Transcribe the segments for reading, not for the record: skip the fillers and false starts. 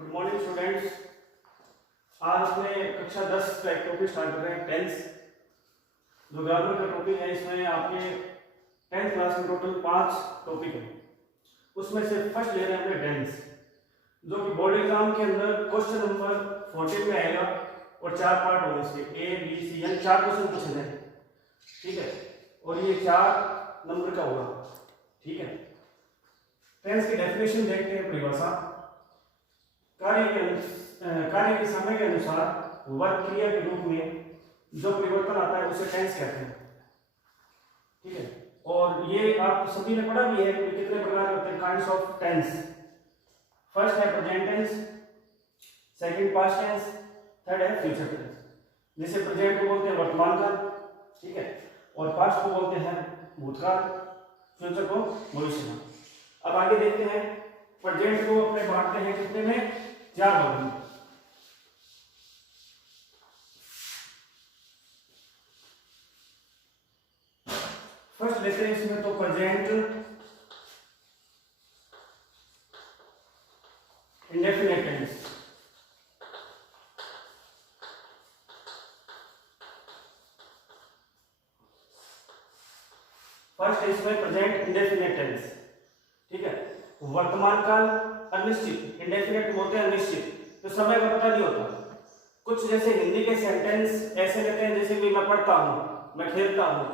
Good morning students. आज अपने कक्षा 10 का एक टॉपिक स्टार्ट कर रहे हैं टेंस। जो ग्रामर का टॉपिक है, इसमें आपके 10th क्लास में टोटल 5 टॉपिक है। उसमें से फर्स्ट ले रहे हैं अपने टेंस, जो कि बोर्ड एग्जाम के अंदर क्वेश्चन नंबर 14 में आएगा और 4 पार्ट होंगे इसके, ए बी सी, यानी 4 क्वेश्चन पूछे जाए, ठीक है। और ये 4 नंबर का होगा, ठीक है। टेंस की डेफिनेशन देखते हैं। परिभाषा: कार्य के समय के अनुसार वर्ग क्रिया के रूप में जो परिवर्तन आता है उसे टेंस कहते हैं, ठीक है। और ये आप सभी ने पढ़ा भी है कि कितने प्रकार होते हैं, काइंड्स ऑफ टेंस। फर्स्ट है present tense, second past tense, third है फ्यूचर टेंस। जैसे प्रेजेंट को बोलते हैं वर्तमान काल, ठीक है, और पास्ट को बोलते हैं भूतकाल, फ्यूचर को भविष्य काल। अब आगे देखते हैं। प्रेजेंट को अपने बांटते हैं कितने में, 4 भागों में। फर्स्ट लेते हैं इसमें तो प्रेजेंट इंडेफिनिट टेंस। फर्स्ट है इसमें प्रेजेंट इंडेफिनिट टेंस, ठीक है। वर्तमान काल अनिश्चित, इंडेफिनिट बोलते हैं अनिश्चित, तो समय का पता नहीं होता। कुछ जैसे हिंदी के सेंटेंस ऐसे लेते हैं जैसे कि मैं पढ़ता हूँ, मैं खेलता हूँ,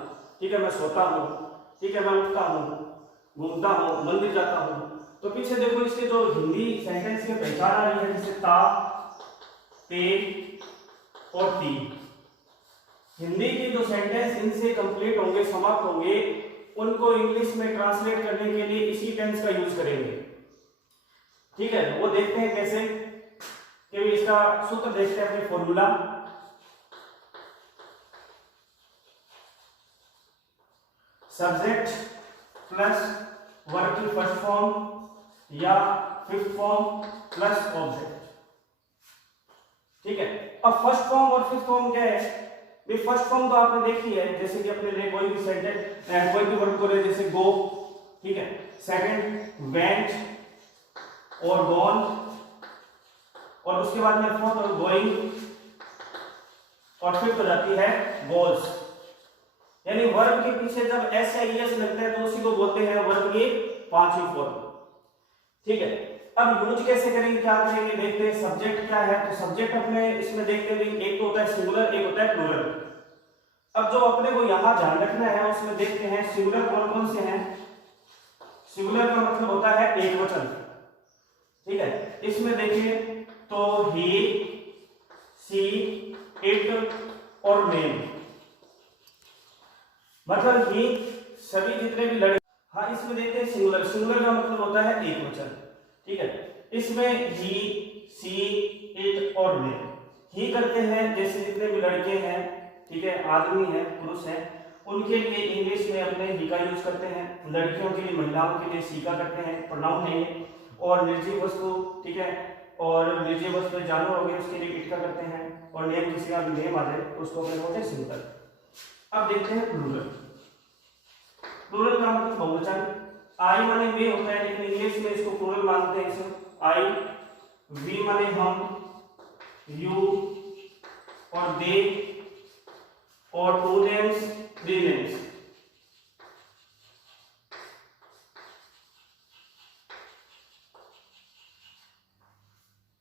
ठीक है, मैं सोता हूँ, ठीक है, मैं उठता हूँ, घूमता हूँ, मंदिर जाता हूँ। तो पीछे देखो इसके जो हिंदी सेंटेंस की पहचान आ रही है, जैसे ता, ते और ती। हिंदी के जो सेंटेंस इनसे कंप्लीट होंगे, समाप्त होंगे, उनको इंग्लिश में ट्रांसलेट करने के लिए इसी टेंस का यूज करेंगे, ठीक है। वो देखते हैं कैसे, कि इसका सूत्र देखते हैं अपने फॉर्मूला। सब्जेक्ट प्लस वर्ब की फर्स्ट फॉर्म या फिफ्थ फॉर्म प्लस ऑब्जेक्ट, ठीक है। अब फर्स्ट फॉर्म और फिफ्थ फॉर्म क्या है? फर्स्ट फॉर्म तो आपने देखी है, जैसे कि अपने लिए कोई भी सेंटेंस, कोई भी वर्ब को ले, जैसे गो, ठीक है। सेकंड वेंट और गॉन, और उसके बाद में फोर्थ और गोइंग, और फिफ्थ हो जाती है गोल्स। यानी वर्ब के पीछे जब एस या ईएस लगता है तो उसी को बोलते हैं वर्ब की 5वीं फॉर्म, ठीक है। अब यूज कैसे करेंगे, क्या करेंगे, देखते हैं। सब्जेक्ट क्या है, तो सब्जेक्ट अपने इसमें देखते हैं, एक तो होता है सिंगुलर, एक होता है प्लूरल। अब जो अपने को यहां ध्यान रखना है उसमें देखते हैं सिंगुलर कौन कौन से हैं। सिंगुलर का मतलब होता है एक वचन, ठीक है। इसमें देखिए तो ही, सी, इट और मेन, मतलब ही सभी जितने भी लड़के। हाँ, इसमें देखते हैं सिंगुलर। सिंगुलर का मतलब होता है एक वचन, ठीक है। इसमें ही, सी, इट और मे। ही करते हैं जैसे जितने भी लड़के हैं, ठीक है, आदमी हैं, पुरुष हैं, उनके लिए इंग्लिश में अपने ही का यूज करते हैं। लड़कियों के लिए, महिलाओं के लिए सी का करते हैं, प्रोनाउन है। और निर्जीव वस्तु, ठीक है, और निर्जीव वस्तु जानवर हो गए, उसके लिए इट का करते हैं। और नेम, किसी का भी नेम आ जाए तो उसको अपने बोलते हैं सिंगुलर। अब देखते हैं प्लूरल। प्लूरल का मतलब बहुवचन। आई माने वे होता है, लेकिन इंग्लिश में इसको प्लूरल मानते हैं। इसे आई, वी माने हम, यू और दे, और two names, three names.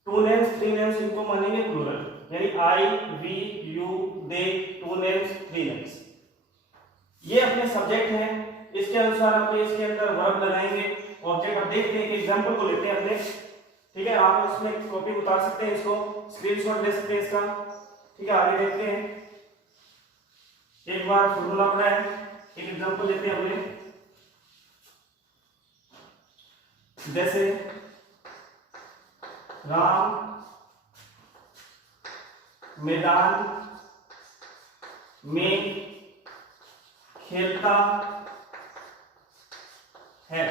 Two names, three names, इनको मानेंगे प्लूरल। यानी I, we, you, they, two names, three names. ये अपने सब्जेक्ट हैं। इसके अनुसार अपने इसके अंदर वर्ब लगाएंगे, ऑब्जेक्ट। अब देखते हैं कि एग्जांपल को लेते हैं अपने, ठीक है। आप उसमें कॉपी उतार सकते हैं, इसको स्क्रीनशॉट ले सकते हैं इसका, ठीक है। आगे देखते हैं। एक बार फॉर्मूला पढ़ा है, एक एग्जांपल लेते हैं अपने। जैसे राम मैदान में खेलता है।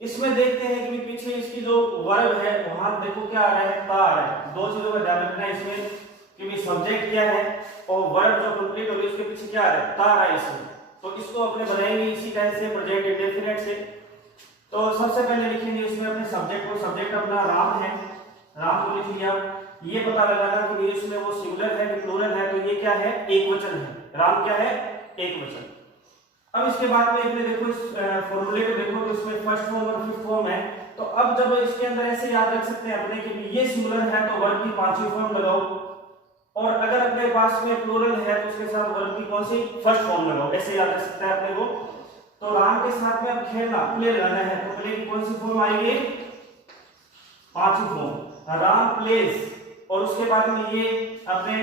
इसमें देखते हैं कि पीछे इसकी जो वर्ब है वहां देखो क्या आ रहा है, ता आ रहा है। दो चीजों का ध्यान रखना है इसमें, कि सब्जेक्ट क्या है और वर्ब जो कंप्लीट होगी उसके पीछे क्या आ रहा है, ता आ रहा है इसमें। तो इसको अपने बनाएंगे इसी टाइप से, प्रेजेंट इंडेफिनिट से। तो सबसे पहले लिखेंगे उसमें अपने सब्जेक्ट को, सब्जेक्ट अपना राम है, राम को लिख लिया। ये पता लगाना कि इसमें वो सिंगुलर है कि प्लूरल है, तो ये क्या है, एक वचन है, राम क्या है, एक वचन। अब इसके बाद में अपने देखो इस फॉर्मूले को देखो तो इसमें फर्स्ट फॉर्म और फिफ्थ फॉर्म है, तो अब जब इसके अंदर ऐसे याद रख सकते हैं अपने कि ये सिंगुलर है तो वर्ब की पांचवी फॉर्म लगाओ, और अगर अपने पास में प्लूरल है तो उसके साथ वर्ब की कौन सी, फर्स्ट फॉर्म लगाओ, ऐसे याद रख सकते हैं अपने को। तो राम के साथ में अब खेलना, प्ले लगाना है, तो प्ले की कौन सी फॉर्म आएगी, पांचवी फॉर्म, राम प्लेस। और उसके बाद में ये अपने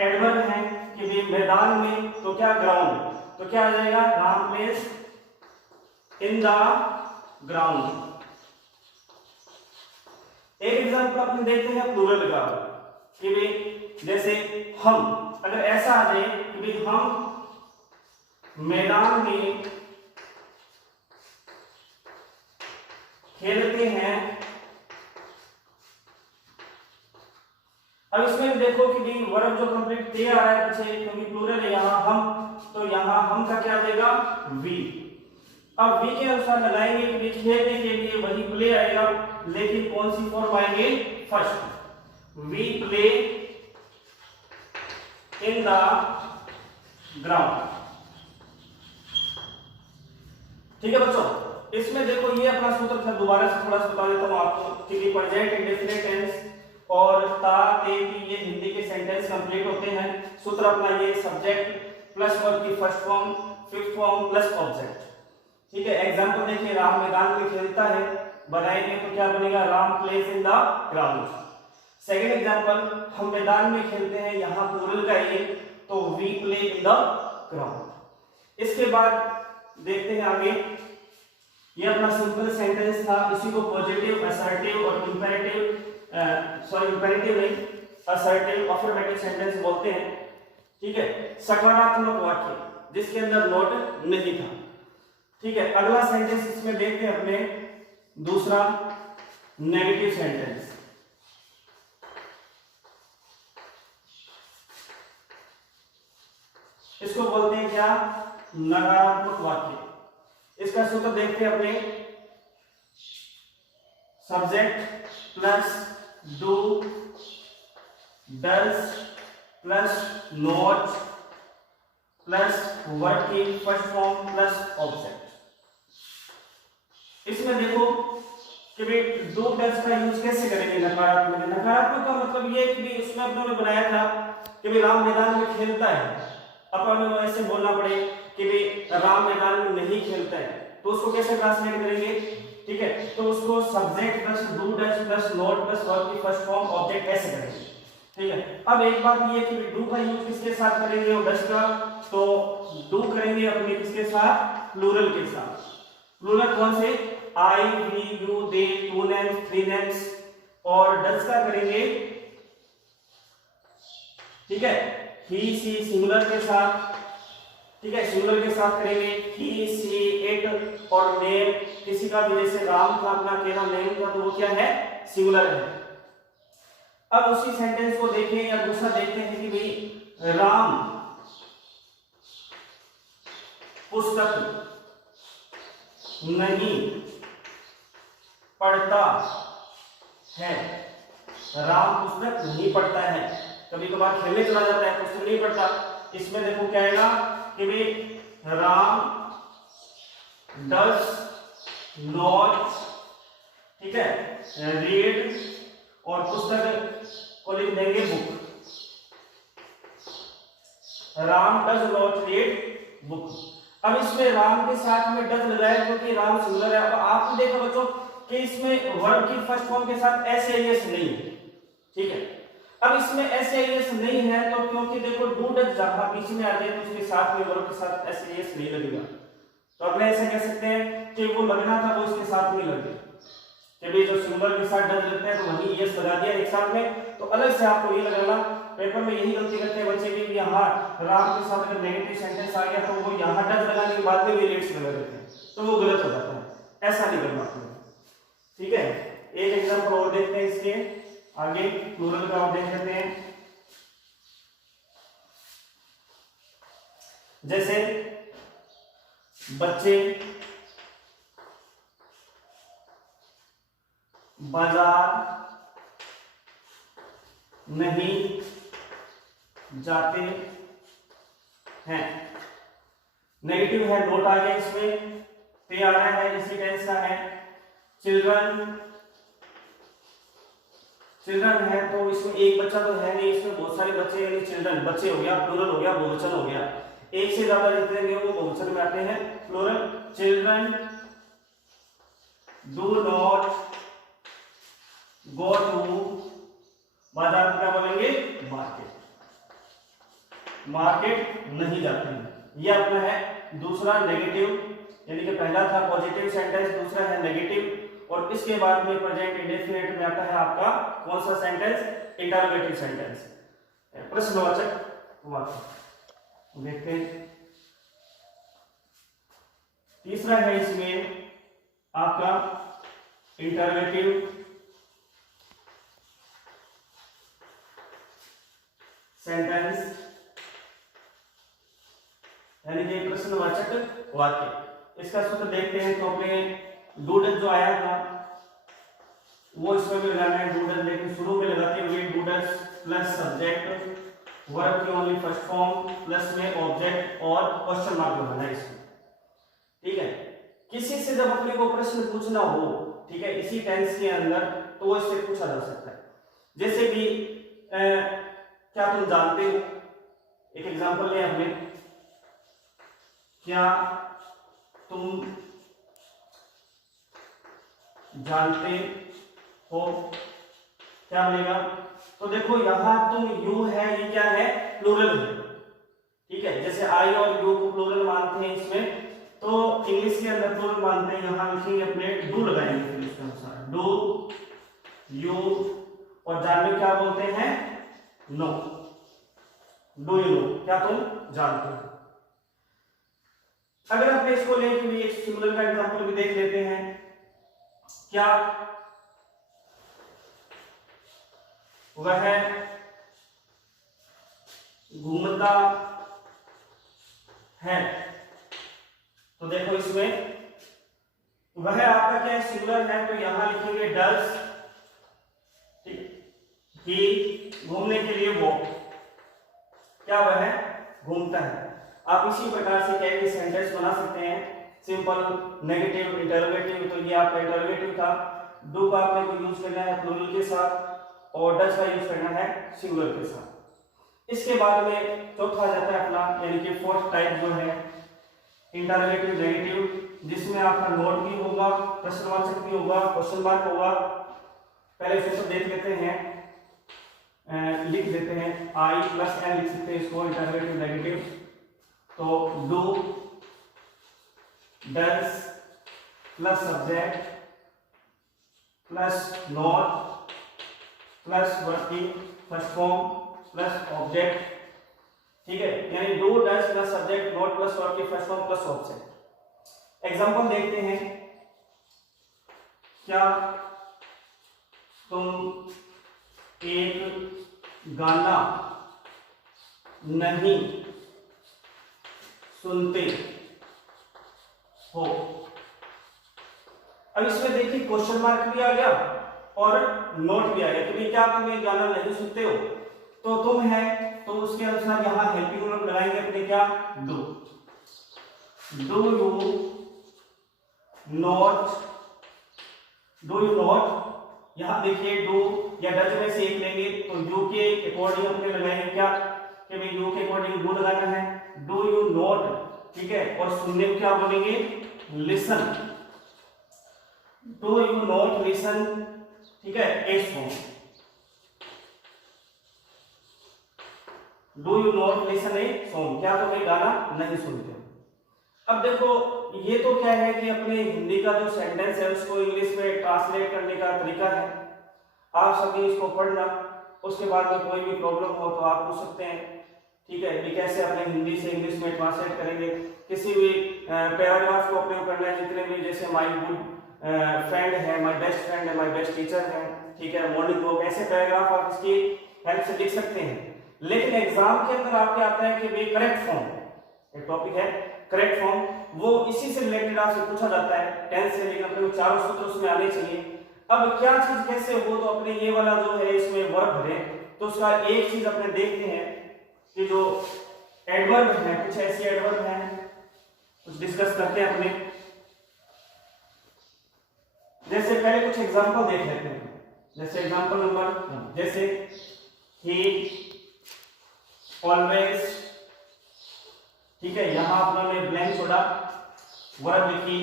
एडवर्ब है कि मैदान में, तो क्या, ग्राउंड, तो क्या आ जाएगा, Ram place in the ground. एक एग्जांपल अपन देखते हैं प्लूरल का कि भाई जैसे हम, अगर ऐसा आ जाए कि भाई हम मैदान में खेलते हैं। अब इसमें देखो कि भाई वर्ब जो कंप्लीट ते आ रहा है पीछे, क्योंकि प्लूरल है यहाँ हम, तो यहाँ हम का क्या आ जाएगा, वी। अब वी के अनुसार लगाएंगे कि भाई खेलने के लिए वही प्ले आएगा, लेकिन कौन सी फॉर्म आएंगे, first, we play in the ground. ठीक है बच्चों, इसमें देखो ये अपना सूत्र था, दोबारा से थोड़ा सा बता देता हूं आपको कि प्रेजेंट इंडेफिनिट टेंस और ता ते की ये हिंदी के सेंटेंस कंप्लीट होते हैं। सूत्र अपना ये सब्जेक्ट प्लस वर्ब की first form, fifth form plus object. ठीक है, एग्जांपल देखिए, राम मैदान में खेलता है, बनाएंगे तो क्या बनेगा, Ram place in the ground. Second example, हम मैदान में खेलते हैं, यहां प्लूरल का ये, तो we play in the ground. इसके बाद देखते हैं आगे, ये अपना सिंपल सेंटेंस था, इसी को पॉजिटिव, असर्टिव और इंपेरेटिव, इंपेरेटिव नहीं, असर्टिव अफर्मेटिव सेंटेंस बोलते हैं। ठीक है, सकारात्मक वाक्य जिसके अंदर नॉट नहीं था। ठीक है, अगला सेंटेंस इसमें देखते हैं अपने, दूसरा नेगेटिव सेंटेंस। इसको बोलते हैं क्या, नकारात्मक वाक्य। इसका सूत्र देखते हैं अपने, subject plus do does plus not plus verb की फर्स्ट फॉर्म प्लस ऑब्जेक्ट। इसमें देखो कि भाई डू डज का यूज कैसे करेंगे नकारात्मक। नकारात्मक का मतलब ये कि उसमें अपनों ने बनाया था कि भाई राम मैदान में खेलता है, अपन को ऐसे बोलना पड़े कि भाई राम मैदान में नहीं खेलता है, तो उसको कैसे ट्रांसलेट करेंगे। ठीक है, तो उसको subject plus do does plus not plus verb की फर्स्ट फॉर्म ऑब्जेक्ट ऐसे करेंगे। ठीक है, अब एक बात ये कि डू का यूज किसके साथ करेंगे और डज का, तो डू करेंगे अपने किसके साथ, प्लूरल के साथ। प्लूरल कौन से, I we you they, two names, three names. और डज का करेंगे, ठीक है, ही सी सिंगुलर के साथ। ठीक है, सिंगुलर के साथ करेंगे, ही सी इट, और नेम किसी का भी, जैसे राम था अपना अकेला नेम था, तो वो क्या है, सिंगुलर है। अब उसी सेंटेंस को देखें या दूसरा देखते हैं कि भाई राम पुस्तक नहीं पढ़ता है। राम पुस्तक नहीं पढ़ता है, कभी कभार खेलने चला जाता है, पुस्तक नहीं पढ़ता। इसमें देखो क्या आएगा कि भाई राम डज नॉट, ठीक है, रीड, और पुस्तक को लिख देंगे book. Ram does not read book. अब इसमें राम के साथ में डज लगाया क्योंकि राम सिंगुलर है। अब आपने देखा बच्चों कि इसमें वर्ब की फर्स्ट फॉर्म के साथ एस एस नहीं है। ठीक है, अब इसमें एस एस नहीं है तो क्योंकि देखो डू डज जहां बीच में आ जाए तो उसके साथ में वर्ब के साथ एस एस नहीं लगेगा, तो अपने ऐसे कह सकते हैं कि वो लगना था वो इसके साथ नहीं लग गया। कि भाई जो सिंगुलर के साथ डज लगता है तो वही यस लगा दिया एक साथ में, तो अलग से आपको ये लगाना। पेपर में यही गलती करते हैं बच्चे भी, यहाँ राम के साथ अगर नेगेटिव सेंटेंस आ गया तो वो यहाँ डज लगाने के बाद में भी लेट्स लगा देते हैं, तो वो गलत हो जाता है। ऐसा नहीं करना आपको। ठीक है, एक एग्जांपल और देखते हैं इसके आगे, प्लूरल का और देख लेते हैं। जैसे बच्चे बाजार नहीं जाते हैं। नेगेटिव है, नोट आ गया इसमें, ते आ रहा है, इसी टेंस का है। चिल्ड्रन है तो इसमें एक बच्चा तो है नहीं, इसमें बहुत सारे बच्चे, यानी चिल्ड्रन बच्चे हो गया, प्लूरल हो गया, बहुवचन हो गया। एक से ज्यादा जितने भी हो वो बहुवचन में आते हैं, plural. Children do not go to, बाजार क्या बोलेंगे, मार्केट नहीं जाते हैं। ये अपना है दूसरा नेगेटिव, यानी कि पहला था पॉजिटिव सेंटेंस, दूसरा है नेगेटिव, और इसके बाद में प्रेजेंट इंडेफिनिट में आता है आपका कौन सा सेंटेंस, इंटरोगेटिव सेंटेंस, प्रश्नवाचक वाक्य। देखते हैं तीसरा है इसमें आपका इंटरोगेटिव सेंटेंस, यानी कि प्रश्नवाचक वाक्य। इसका सूत्र देखते हैं तो अपने डूडल जो आया था वो इसमें भी लगाना है, डूडल, लेकिन शुरू में लगाते हुए डूडल्स प्लस सब्जेक्ट, वर्ब की ओनली फर्स्ट फॉर्म, प्लस में ऑब्जेक्ट और क्वेश्चन मार्क लगाना है इसमें। ठीक है, किसी से जब अपने को प्रश्न पूछना हो, ठीक है, इसी टेंस के अंदर, तो वो इससे पूछा जा सकता है। जैसे कि क्या तुम जानते हो, एक एग्जांपल लें हमने, क्या तुम जानते हो, क्या बनेगा, तो देखो यहां तुम यू है, ये क्या है, प्लूरल है। ठीक है, जैसे आई और यू को प्लूरल मानते हैं इसमें, तो इंग्लिश के अंदर प्लूरल मानते हैं, यहां लिखेंगे अपने डू लगाएंगे, फिर इसके अनुसार डू, यू, और जानने क्या बोलते हैं, नो, डू यू नो, क्या तुम जानते हो। अगर अपने इसको लेके भी एक सिमिलर का एग्जांपल भी देख लेते हैं, क्या वह घूमता है, तो देखो इसमें वह आपका क्या है, सिंगुलर है, तो यहां लिखेंगे डज, ही घूमने के लिए वो, क्या वह घूमता है। आप इसी प्रकार से क्या है सेंटेंस बना सकते हैं, सिंपल, नेगेटिव, इंटरोगेटिव। तो ये आपका इंटरोगेटिव था, डू का आपने को यूज करना है प्लूरल के साथ, और डज का यूज करना है सिंगुलर के साथ। इसके बाद में चौथा आ जाता है अपना, यानी कि फोर्थ टाइप जो है इंटरोगेटिव नेगेटिव, जिसमें आपका नोट भी होगा, प्रश्नवाचक भी होगा, क्वेश्चन मार्क होगा। पहले सूत्र देख लेते हैं, लिख देते हैं, आई प्लस एन लिख सकते हैं इसको, इंटरोगेटिव नेगेटिव। तो do, does plus subject plus not plus verb की फर्स्ट फॉर्म प्लस ऑब्जेक्ट। ठीक है, यानी do, does plus subject, not plus verb की first form plus object. Example देखते हैं, क्या तुम एक गाना नहीं सुनते हो। अब इसमें देखिए क्वेश्चन मार्क भी आ गया और नोट भी आ गया, क्योंकि क्या तुम एक गाना नहीं सुनते हो, तो तुम है, तो उसके अनुसार यहां हेल्पिंग वर्ब लगाएंगे अपने, क्या, do, do you not, do you not, यहां देखिए डू या डज में से एक लेंगे, तो यू के अकॉर्डिंग अपने लगाएंगे क्या, कि भाई यू के अकॉर्डिंग डू लगाना है, डू यू नॉट। ठीक है, और सुनने को क्या बोलेंगे, listen, do you not listen. ठीक है, a song, do you not listen a song, क्या तुम एक गाना नहीं सुनते हो। अब देखो ये तो क्या है कि अपने हिंदी का जो सेंटेंस है उसको इंग्लिश में ट्रांसलेट करने का तरीका है। आप सभी इसको पढ़ना, उसके बाद में कोई भी प्रॉब्लम हो तो आप पूछ सकते हैं। ठीक है, कि कैसे अपने हिंदी से इंग्लिश में ट्रांसलेट करेंगे। किसी भी पैराग्राफ को अपने करना है, जितने भी, जैसे माय गुड फ्रेंड है, माय बेस्ट फ्रेंड है, माय बेस्ट टीचर है, ठीक है, मॉर्निंग वॉक, ऐसे पैराग्राफ आप इसकी हेल्प से लिख सकते हैं। लेकिन एग्जाम के अंदर आपके आता है कि भाई करेक्ट फॉर्म, एक टॉपिक है करेक्ट फॉर्म, वो इसी से रिलेटेड आपसे पूछा जाता है टेंस से, लेकिन अपने चारों सूत्र उसमें आने चाहिए। अब क्या चीज कैसे हो, तो अपने ये वाला जो है इसमें वर्ब है, तो उसका एक चीज अपने देखते हैं कि जो एडवर्ब है, कुछ ऐसी एडवर्ब है, कुछ डिस्कस करते हैं अपने। जैसे पहले कुछ एग्जांपल देख लेते हैं। जैसे एग्जांपल नंबर, जैसे ही ऑलवेज, ठीक है, यहां आपने ब्लैंक छोड़ा, वर्ब लिखी।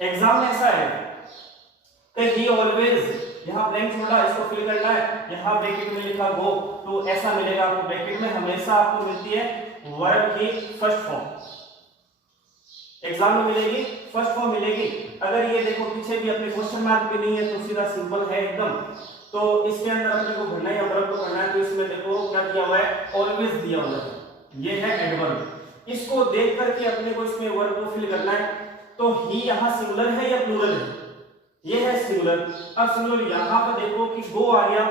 एग्जाम में ऐसा है कि ही ऑलवेज, यहां ब्लैंक छोड़ा, इसको फिल करना है, यहां ब्रैकेट में लिखा गो, तो ऐसा मिलेगा आपको ब्रैकेट में हमेशा आपको मिलती है वर्ब की फर्स्ट फॉर्म, एग्जाम में मिलेगी फर्स्ट फॉर्म मिलेगी। अगर ये देखो पीछे भी अपने क्वेश्चन मार्क भी नहीं है तो सीधा सिंपल है एकदम, तो इसके अंदर अपने को भरना है, वर्ब को भरना है, तो इसमें देखो क्या दिया हुआ है, ऑलवेज दिया हुआ है, ये है एडवर्ब। इसको देख करके अपने को इसमें वर्ब को फिल करना है। तो ही यहां सिंगुलर है या प्लूरल है, ये है सिंगुलर। अब सिंगुलर यहां पर देखो कि गो आ गया,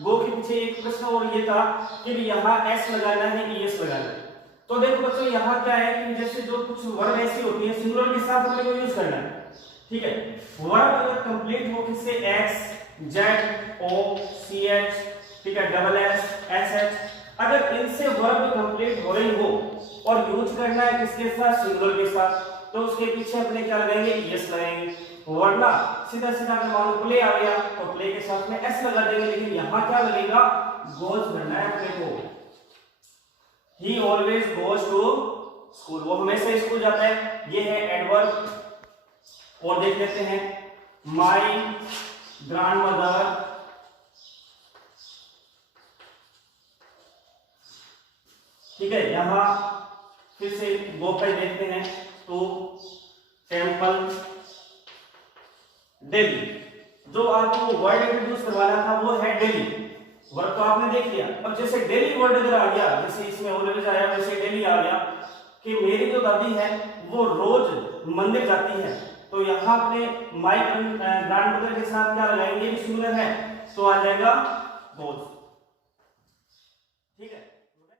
गो के पीछे एक प्रश्न और ये था कि यहां एस लगाना है ईएस लगाना है। तो देखो बच्चों यहां क्या है कि जैसे जो कुछ वर्ब ऐसी होती है सिंगुलर के साथ अपने को यूज करना है, ठीक है। वर्ब अगर कंप्लीट हो किससे, X Z O C H, ठीक है, डबल एस एस एच, अगर इनसे वर्ब कंप्लीट हो रही हो और यूज करना है किसके साथ, सिंगुलर के साथ, तो उसके पीछे अपने क्या लगाएंगे, यस लगाएंगे। वरना सीधा सीधा अगर मान लो प्ले आ गया तो प्ले के साथ में एस लगा देंगे, लेकिन यहां क्या लगेगा, गोज करना है अपने को। He always goes to school, वो हमेशा स्कूल जाता है, ये है एडवर्ब। और देख लेते हैं माई ग्रैंडमदर, ठीक है, यहां फिर से गो पे देखते हैं, टू टेम्पल डेली। जो आपको वर्ड इंट्रोड्यूस करवाना था वो है डेली, वर्ड तो आपने देख लिया। अब जैसे डेली वर्ड अगर आ गया, जैसे इसमें ऑलवेज आया वैसे डेली आ गया कि मेरी जो दादी है वो रोज मंदिर जाती है, तो यहां अपने माय ग्रैंडमदर के साथ क्या लगाएंगे, सिंगुलर है, तो आ जाएगा रोज।